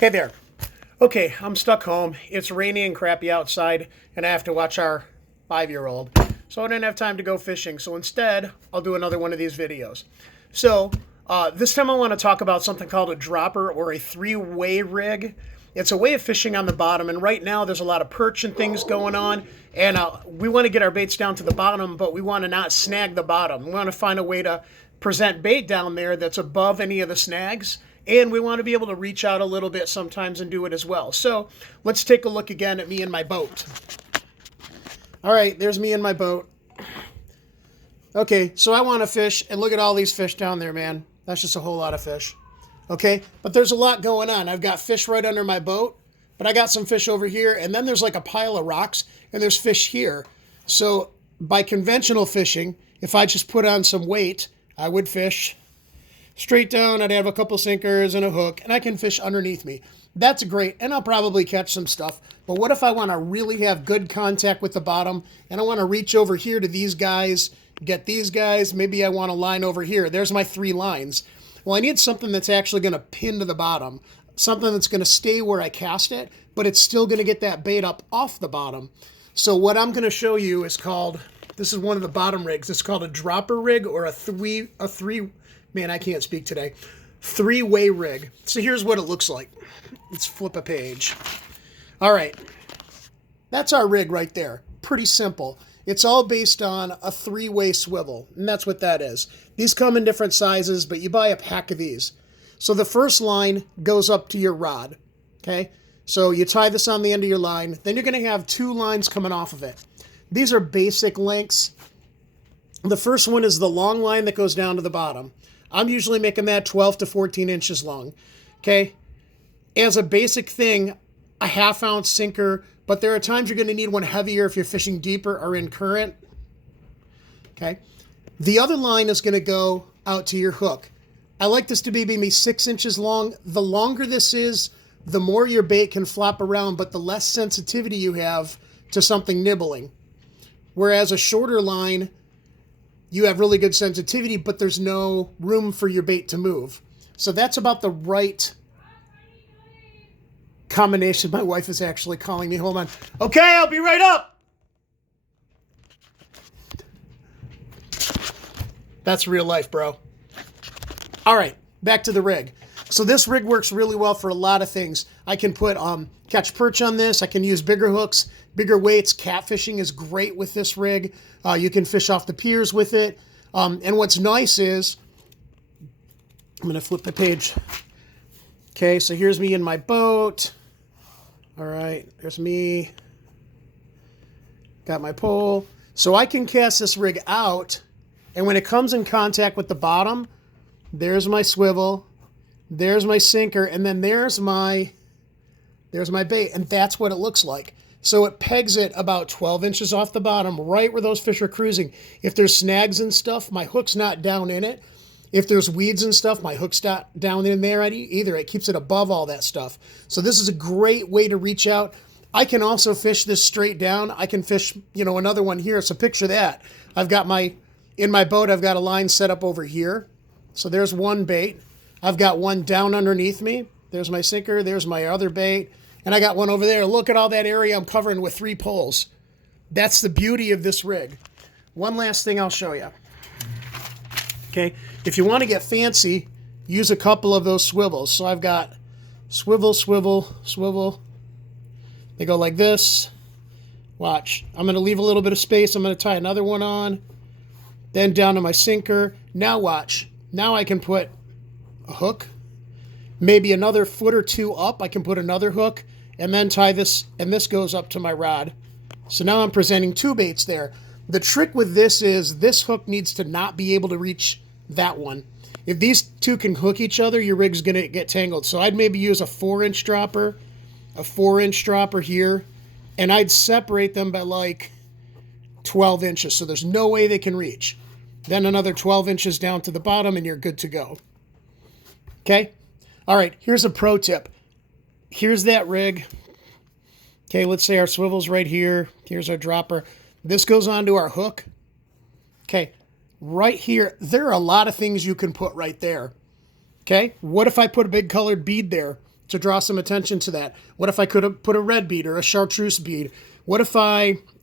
Hey there. Okay, I'm stuck home. It's rainy and crappy outside, and I have to watch our 5-year-old. So I didn't have time to go fishing. So instead, I'll do another one of these videos. So this time I want to talk about something called a dropper or a three-way rig. It's a way of fishing on the bottom, and right now there's a lot of perch and things going on, and we want to get our baits down to the bottom, but we want to not snag the bottom. We want to find a way to present bait down there that's above any of the snags, and we want to be able to reach out a little bit sometimes and do it as well. So let's take a look again at me and my boat. All right, there's me and my boat. Okay, so I want to fish, and look at all these fish down there, man. That's just a whole lot of fish. Okay, but there's a lot going on. I've got fish right under my boat, but I got some fish over here, and then there's like a pile of rocks, and there's fish here. So by conventional fishing, if I just put on some weight, I would fish straight down. I'd have a couple sinkers and a hook, and I can fish underneath me. That's great, and I'll probably catch some stuff. But what if I want to really have good contact with the bottom, and I want to reach over here to these guys, get these guys, maybe I want a line over here. There's my 3 lines. Well, I need something that's actually going to pin to the bottom, something that's going to stay where I cast it, but it's still going to get that bait up off the bottom. So what I'm going to show you is called, this is one of the bottom rigs. It's called a dropper rig or a three, man, I can't speak today, 3-way rig. So here's what it looks like. Let's flip a page. All right, that's our rig right there. Pretty simple. It's all based on a 3-way swivel, and that's what that is. These come in different sizes, but you buy a pack of these. So the first line goes up to your rod, okay? So you tie this on the end of your line. Then you're going to have 2 lines coming off of it. These are basic lengths. The first one is the long line that goes down to the bottom. I'm usually making that 12 to 14 inches long, okay? As a basic thing, a 1/2 ounce sinker, but there are times you're going to need one heavier if you're fishing deeper or in current. Okay. The other line is going to go out to your hook. I like this to be maybe 6 inches long. The longer this is, the more your bait can flop around, but the less sensitivity you have to something nibbling. Whereas a shorter line, you have really good sensitivity, but there's no room for your bait to move. So that's about the right combination. My wife is actually calling me. Hold on. Okay, I'll be right up. That's real life, bro. All right, back to the rig. So this rig works really well for a lot of things. I can put catch perch on this. I can use bigger hooks, bigger weights. Catfishing is great with this rig. You can fish off the piers with it. And what's nice is, I'm going to flip the page. Okay, so here's me in my boat. All right, there's me. Got my pole. So I can cast this rig out, and when it comes in contact with the bottom, there's my swivel, there's my sinker, and then there's my bait, and that's what it looks like. So it pegs it about 12 inches off the bottom, right where those fish are cruising. If there's snags and stuff, my hook's not down in it. If there's weeds and stuff, my hook's not down in there either. It keeps it above all that stuff. So this is a great way to reach out. I can also fish this straight down. I can fish, another one here. So picture that. In my boat, I've got a line set up over here. So there's one bait. I've got one down underneath me. There's my sinker. There's my other bait. And I got one over there. Look at all that area I'm covering with 3 poles. That's the beauty of this rig. One last thing I'll show you. Okay, if you want to get fancy, use a couple of those swivels. So I've got swivel, swivel, swivel. They go like this. Watch. I'm going to leave a little bit of space. I'm going to tie another one on. Then down to my sinker. Now watch. Now I can put a hook. Maybe another foot or 2 up. I can put another hook. And then tie this. And this goes up to my rod. So now I'm presenting 2 baits there. The trick with this is this hook needs to not be able to reach that one. If these 2 can hook each other, your rig's going to get tangled. So I'd maybe use a 4-inch dropper, a 4-inch dropper here, and I'd separate them by like 12 inches. So there's no way they can reach. Then another 12 inches down to the bottom, and you're good to go. Okay? All right, here's a pro tip. Here's that rig. Okay, let's say our swivel's right here. Here's our dropper. This goes onto our hook. Okay, right here, there are a lot of things you can put right there. Okay, what if I put a big colored bead there? to draw some attention to that. What if I could have put a red bead or a chartreuse bead? What if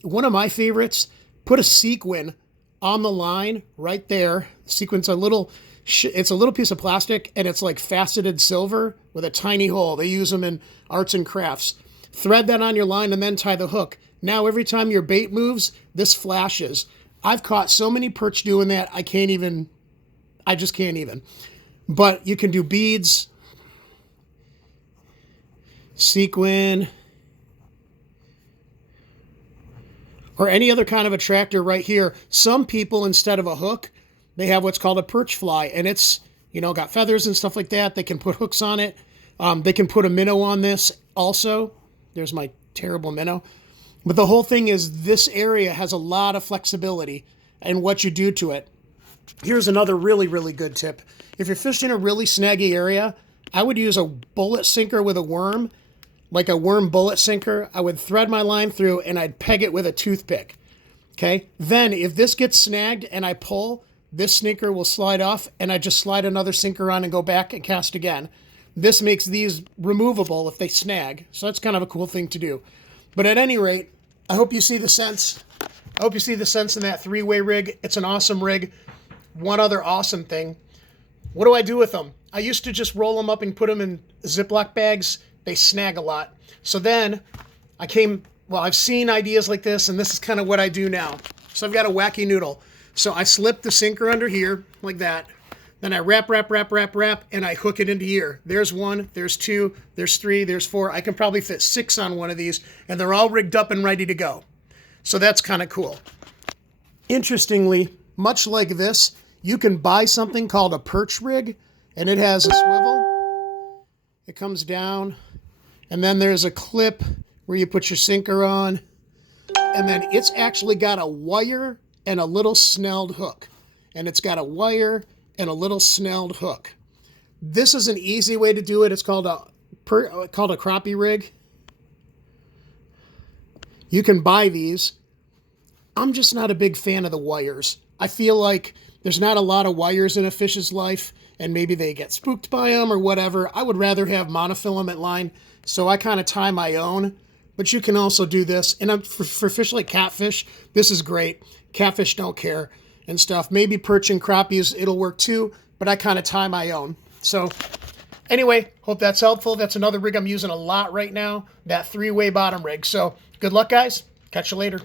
one of my favorites, put a sequin on the line right there. Sequin's it's a little piece of plastic, and it's like faceted silver with a tiny hole. They use them in arts and crafts. Thread that on your line and then tie the hook. Now every time your bait moves, this flashes. I've caught so many perch doing that, I just can't even. But you can do beads, sequin, or any other kind of attractor right here. Some people, instead of a hook, they have what's called a perch fly, and it's, got feathers and stuff like that. They can put hooks on it. They can put a minnow on this also. There's my terrible minnow. But the whole thing is this area has a lot of flexibility in what you do to it. Here's another really, really good tip. If you're fishing a really snaggy area, I would use a bullet sinker with a worm, like a worm bullet sinker. I would thread my line through and I'd peg it with a toothpick. Okay? Then if this gets snagged and I pull, this sinker will slide off and I just slide another sinker on and go back and cast again. This makes these removable if they snag. So that's kind of a cool thing to do. But at any rate, I hope you see the sense. I hope you see the sense in that three-way rig. It's an awesome rig. One other awesome thing. What do I do with them? I used to just roll them up and put them in Ziploc bags. They snag a lot. So then I've seen ideas like this, and this is kind of what I do now. So I've got a wacky noodle. So I slip the sinker under here like that. Then I wrap, and I hook it into here. There's one, there's two, there's three, there's four. I can probably fit 6 on one of these, and they're all rigged up and ready to go. So that's kind of cool. Interestingly, much like this, you can buy something called a perch rig, and it has a swivel. It comes down, and then there's a clip where you put your sinker on, and then it's actually got a wire and a little snelled hook. And it's got a wire and a little snelled hook. This is an easy way to do it. It's called a crappie rig. You can buy these. I'm just not a big fan of the wires. I feel like there's not a lot of wires in a fish's life, and maybe they get spooked by them or whatever. I would rather have monofilament line, so I kind of tie my own. But you can also do this. And for fish like catfish, this is great. Catfish don't care and stuff. Maybe perch and crappies, it'll work too, but I kind of tie my own. So anyway, hope that's helpful. That's another rig I'm using a lot right now, that three-way bottom rig. So good luck, guys. Catch you later.